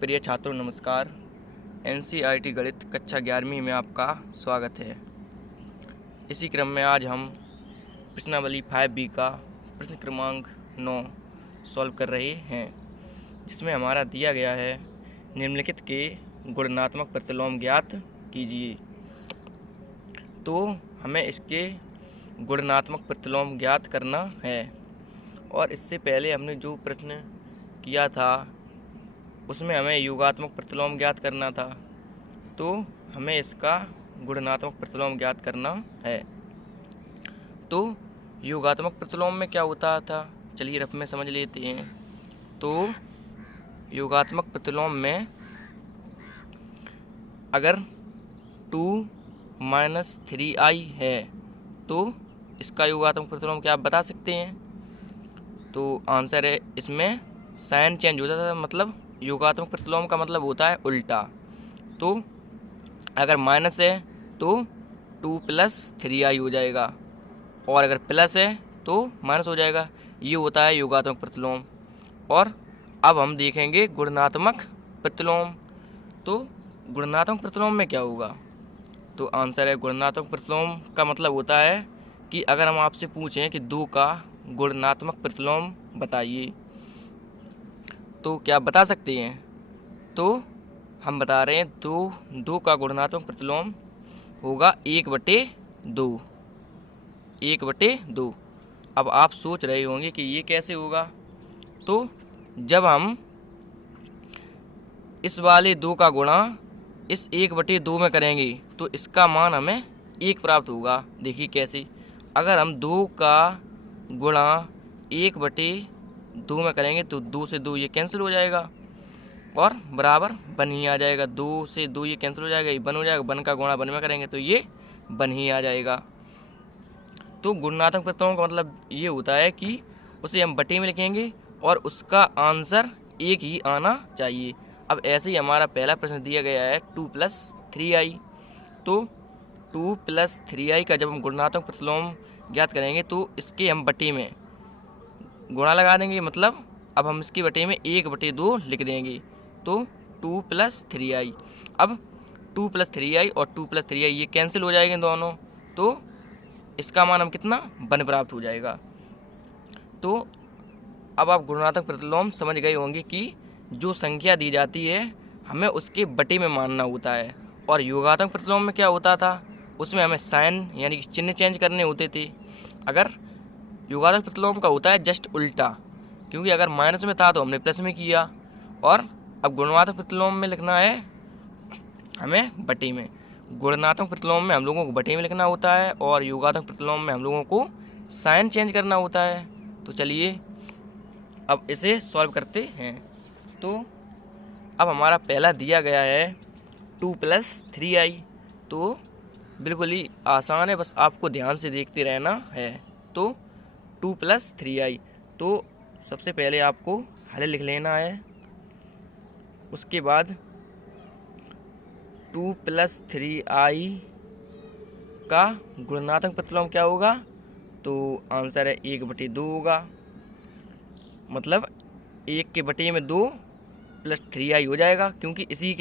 प्रिय छात्रों नमस्कार। एनसीईआरटी गणित कक्षा 11वीं में आपका स्वागत है। इसी क्रम में आज हम प्रश्नावली 5B का प्रश्न क्रमांक 9 सॉल्व कर रहे हैं, जिसमें हमारा दिया गया है निम्नलिखित के गुणात्मक प्रतिलोम ज्ञात कीजिए। तो हमें इसके गुणात्मक प्रतिलोम ज्ञात करना है, और इससे पहले हमने जो प्रश्न किया था उसमें हमें योगात्मक प्रतिलोम ज्ञात करना था। तो हमें इसका गुणात्मक प्रतिलोम ज्ञात करना है। तो योगात्मक प्रतिलोम में क्या होता था, चलिए रफ में समझ लेते हैं। तो योगात्मक प्रतिलोम में अगर 2 - 3i है तो इसका योगात्मक प्रतिलोम क्या आप बता सकते हैं? तो आंसर है इसमें साइन चेंज होता था, मतलब योगात्मक प्रतिलोम का मतलब होता है उल्टा। तो अगर माइनस है तो 2 + 3i हो जाएगा, और अगर प्लस है तो माइनस हो जाएगा। ये होता है योगात्मक प्रतिलोम। और अब हम देखेंगे गुणात्मक प्रतिलोम। तो गुणात्मक प्रतिलोम में क्या होगा? तो आंसर है गुणात्मक प्रतिलोम का मतलब होता है कि अगर हम आपसे पूछें कि 2 का गुणात्मक प्रतिलोम बताइए, तो क्या आप बता सकते हैं? तो हम बता रहे हैं 2 का गुणात्मक प्रतिलोम होगा 1/2। 1/2। अब आप सोच रहे होंगे कि ये कैसे होगा। तो जब हम इस वाले 2 का गुणा इस 1/2 में करेंगे तो इसका मान हमें 1 प्राप्त होगा। देखिए कैसे, अगर हम 2 का गुणा 1/2 में करेंगे तो 2 से 2 ये कैंसिल हो जाएगा और बराबर 1 ही आ जाएगा। 2 से 2 ये कैंसिल हो जाएगा, ये 1 हो जाएगा। 1 का गुणा 1 में करेंगे तो ये 1 ही आ जाएगा। तो गुणात्मक प्रतिलोम का मतलब ये होता है कि उसे हम बटे में लिखेंगे और उसका आंसर 1 ही आना चाहिए। अब ऐसे ही हमारा पहला प्रश्न दिया गया है 2 + 3i। तो 2 + 3i का जब हम गुणात्मक प्रतिलोम ज्ञात करेंगे तो इसके हम बटे में गुणा लगा देंगे, मतलब अब हम इसके बटे में 1/2 लिख देंगे। तो 2 + 3i। अब 2 + 3i और 2 + 3i ये कैंसिल हो जाएंगे दोनों, तो इसका मान हम कितना 1 प्राप्त हो जाएगा। तो अब आप गुणात्मक प्रतिलोम समझ गए होंगे कि जो संख्या दी जाती है हमें उसके बटे में मानना होता है। और योगात्मक प्रतिलोम में क्या होता था, उसमें हमें साइन यानी कि चिन्ह चेंज करने होते थे। अगर योगात्मक प्रतिलोम का होता है जस्ट उल्टा, क्योंकि अगर माइनस में था तो हमने प्लस में किया, और अब गुणात्मक प्रतिलोम में लिखना है हमें बटे में। गुणात्मक प्रतिलोम में हम लोगों को बटे में लिखना होता है और योगात्मक प्रतिलोम में हम लोगों को साइन चेंज करना होता है। तो चलिए अब इसे सॉल्व करते हैं। तो अब हमारा पहला दिया गया है 2 + 3i। तो बिल्कुल ही आसान है, बस आपको ध्यान से देखते रहना है। तो 2 + 3i, तो सबसे पहले आपको हल लिख लेना है। उसके बाद 2 + 3i का गुणात्मक प्रतिलोम क्या होगा? तो आंसर है 1/2 होगा, मतलब 1 के बटे में 2 + 3i हो जाएगा, क्योंकि इसे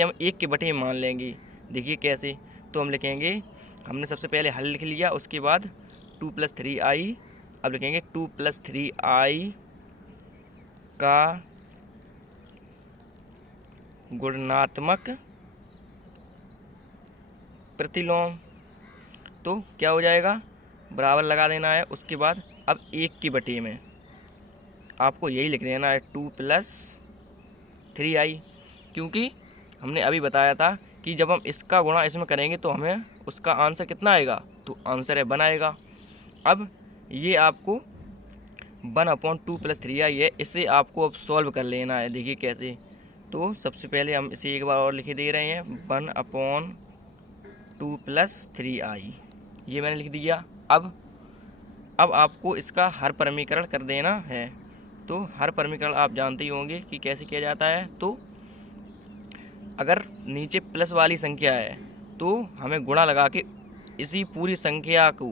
हम 1 के बटे में मान लेंगे। देखिए कैसे, तो हम लिखेंगे, हमने सबसे पहले हल लिख लिया, उसके बाद 2 + 3i। अब लिखेंगे 2 + 3i का गुणात्मक प्रतिलोम। तो क्या हो जाएगा, बराबर लगा देना है। उसके बाद अब 1 के बटे में आपको यही लिख देना है 2 + 3i, क्योंकि हमने अभी बताया था कि जब हम इसका गुणा इसमें करेंगे तो हमें उसका आंसर कितना आएगा, तो आंसर है 1 आएगा। अब ये आपको 1/2 + 3i है, इसे आपको अब सॉल्व कर लेना है। देखिए कैसे, तो सबसे पहले हम इसे एक बार और लिख दे रहे हैं 1/2 + 3i, ये मैंने लिख दिया। अब आपको इसका हर परमीकरण कर देना है। तो हर परमीकरण आप जानते ही होंगे कि कैसे किया जाता है। तो अगर नीचे प्लस वाली संख्या है तो हमें गुणा लगा के इसी पूरी संख्या को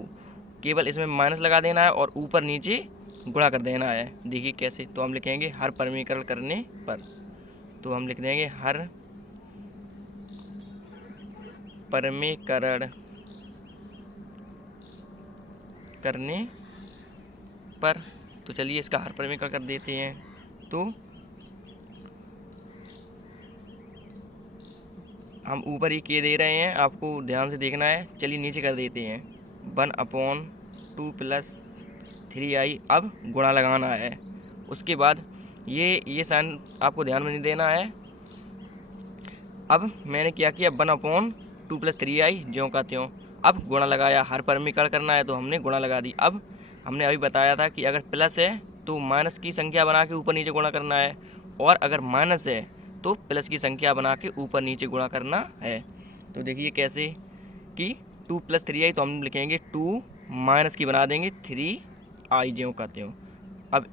केवल इसमें माइनस लगा देना है और ऊपर नीचे गुणा कर देना है। देखिए कैसे, तो हम लिखेंगे हर परमीकरण करने पर। तो हम लिख देंगे हर परमीकरण करने पर। तो चलिए इसका हर परमीकरण कर देते हैं। तो हम ऊपर ही के दे रहे हैं, आपको ध्यान से देखना है। चलिए नीचे कर देते हैं 1/2 + 3i। अब गुणा लगाना है। उसके बाद ये साइन आपको ध्यान में नहीं देना है। अब मैंने क्या किया, 1/2 + 3i ज्यों का त्यों। अब गुणा लगाया, हर परमीकरण करना है तो हमने गुणा लगा दी। अब हमने अभी बताया था कि अगर प्लस है तो माइनस की संख्या बना के ऊपर नीचे गुणा करना है, और अगर माइनस है तो प्लस की संख्या बना के ऊपर नीचे गुणा करना है। तो देखिए कैसे कि 2 + 3i, तो हम लिखेंगे 2 माइनस की बना देंगे 3i ज्यों का त्यों। अब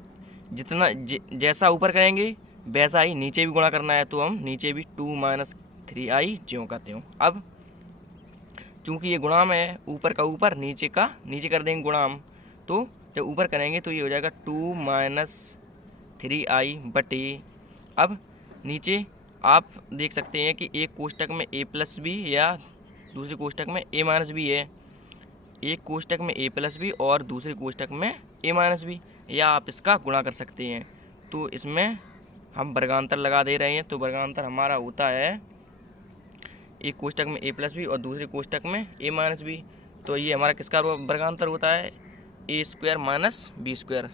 जितना जैसा ऊपर करेंगे वैसा ही नीचे भी गुणा करना है, तो हम नीचे भी 2 - 3i ज्यों का त्यों। अब चूंकि ये गुणाम है, ऊपर का ऊपर नीचे का नीचे कर देंगे गुणाम, तो जब ऊपर करेंगे तो ये हो जाएगा 2 - 3i बटे। अब नीचे आप देख सकते हैं कि एक कोष्टक में a+b या दूसरे कोष्टक में a-b है। एक कोष्टक में a+b और दूसरे कोष्टक में a-b, या आप इसका गुणा कर सकते हैं। तो इसमें हम वर्गांतर लगा दे रहे हैं। तो वर्गांतर हमारा होता है एक कोष्टक में a+b और दूसरे कोष्टक में a-b। तो ये हमारा किसका वर्गांतर होता है, a² - b²।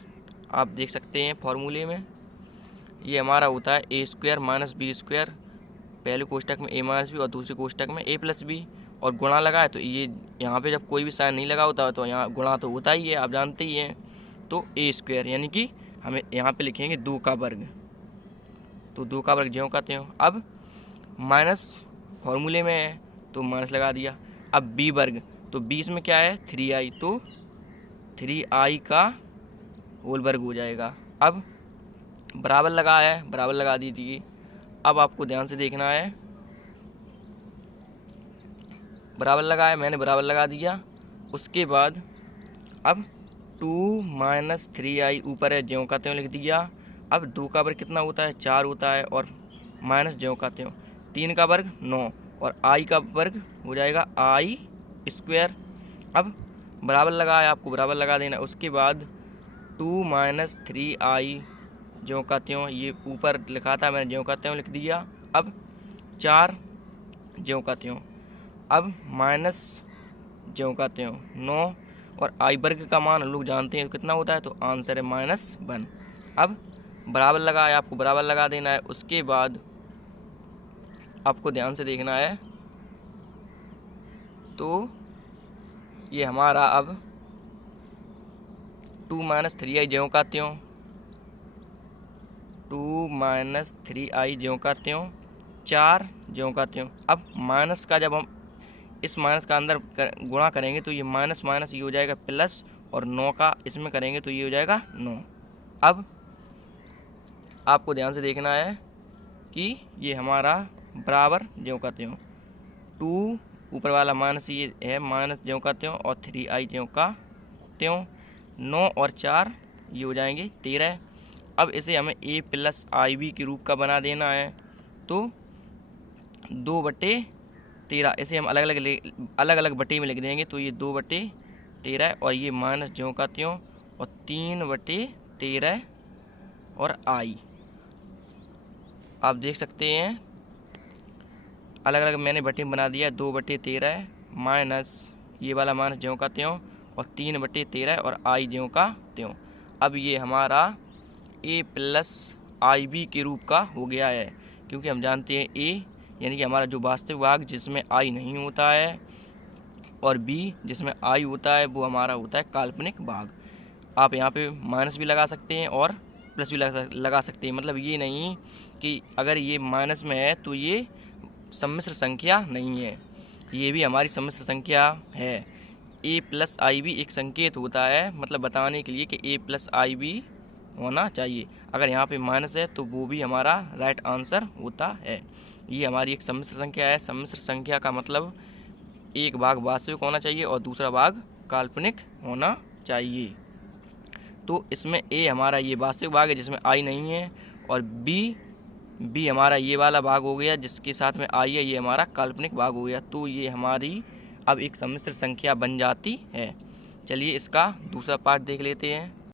आप देख सकते हैं फॉर्मूले में ये हमारा होता है a² - b²। पहले कोष्टक में a-b और दूसरे कोष्टक में a+b, और गुणा लगा है तो ये यहाँ पे जब कोई भी साइन नहीं लगा होता तो यहाँ गुणा तो होता ही है, आप जानते ही हैं। तो a², यानी कि हमें यहाँ पे लिखेंगे 2 का वर्ग। तो 2 का वर्ग ज्यों का त्यों। अब माइनस फॉर्मूले में है तो माइनस लगा दिया। अब b वर्ग, तो 20 में क्या है 3i, तो 3i का होल वर्ग हो जाएगा। अब बराबर लगा है, बराबर लगा दीजिए। अब आपको ध्यान से देखना है, बराबर लगा है, मैंने बराबर लगा दिया। उसके बाद अब 2 - 3i ऊपर है ज्यों का त्यों लिख दिया। अब 2 का वर्ग कितना होता है, 4 होता है, और माइनस ज्यों का त्यों। 3 का वर्ग 9, और i का वर्ग हो जाएगा i²। अब बराबर लगा है, आपको बराबर लगा देना। उसके बाद 2 - 3i ज्यों का त्यों, ये ऊपर लिखा था मैंने ज्यों का त्यों लिख दिया। अब 4 ज्यों का त्यों। अब माइनस ज्यों का त्यों 9, और आई वर्ग का मान हम लोग जानते हैं कितना होता है, तो आंसर है -1। अब बराबर लगा है, आपको बराबर लगा देना है। उसके बाद आपको ध्यान से देखना है, तो ये हमारा अब 2 - 3i ज्यों का त्यों, 2 - 3i ज्यों का त्यों, 4 ज्यों का त्यों। अब माइनस का जब हम इस माइनस का अंदर गुणा करेंगे तो ये माइनस माइनस ये हो जाएगा प्लस, और 9 का इसमें करेंगे तो ये हो जाएगा 9। अब आपको ध्यान से देखना है कि ये हमारा बराबर ज्यों का त्यों, 2 ऊपर वाला माइनस ये है माइनस ज्यों का त्यों, और 3i ज्यों का त्यों। 9 और 4 ये हो जाएंगे 13। अब इसे हमें a+ib के रूप का बना देना है। तो 2/13, इसे हम अलग अलग बटे में लिख देंगे। तो ये 2/13, और ये माइनस ज्यों का त्यों, और 3/13, और i। आप देख सकते हैं अलग अलग मैंने बटे में बना दिया। 2/13 माइनस ये वाला माइनस ज्यों का त्यों, और 3/13, और i ज्यों का त्यों। अब ये हमारा a+ib के रूप का हो गया है, क्योंकि हम जानते हैं a यानी कि हमारा जो वास्तविक भाग जिसमें i नहीं होता है, और b जिसमें i होता है, वो हमारा होता है काल्पनिक भाग। आप यहाँ पे माइनस भी लगा सकते हैं और प्लस भी लगा सकते हैं। मतलब ये नहीं कि अगर ये माइनस में है तो ये सम्मिश्र संख्या नहीं है, ये भी हमारी सम्मिश्र संख्या है। a+ib एक संकेत होता है, मतलब बताने के लिए कि a+ib होना चाहिए। अगर यहाँ पे माइनस है तो वो भी हमारा राइट आंसर होता है। ये हमारी एक सम्मिश्र संख्या है। सम्मिश्र संख्या का मतलब एक भाग वास्तविक होना चाहिए और दूसरा भाग काल्पनिक होना चाहिए। तो इसमें a हमारा ये वास्तविक भाग है जिसमें i नहीं है, और b बी हमारा ये वाला भाग हो गया जिसके साथ में आई है, ये हमारा काल्पनिक भाग हो गया। तो ये हमारी अब एक सम्मिश्र संख्या बन जाती है। चलिए इसका दूसरा पार्ट देख लेते हैं।